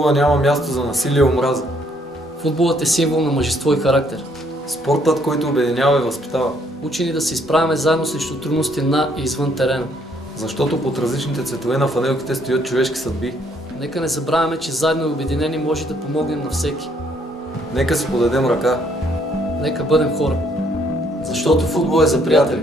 футбола няма място за насилие и омраза. Футболът е символ на мъжество и характер. Спортът, който обединява и възпитава. Учи ни да се изправяме заедно срещу трудности на и извън терена. Защото под различните цветове на фанелките стоят човешки съдби. Нека не забравяме, че заедно и обединени може да помогнем на всеки. Нека си подадем ръка. Нека бъдем хора. Защото футбол е за приятели.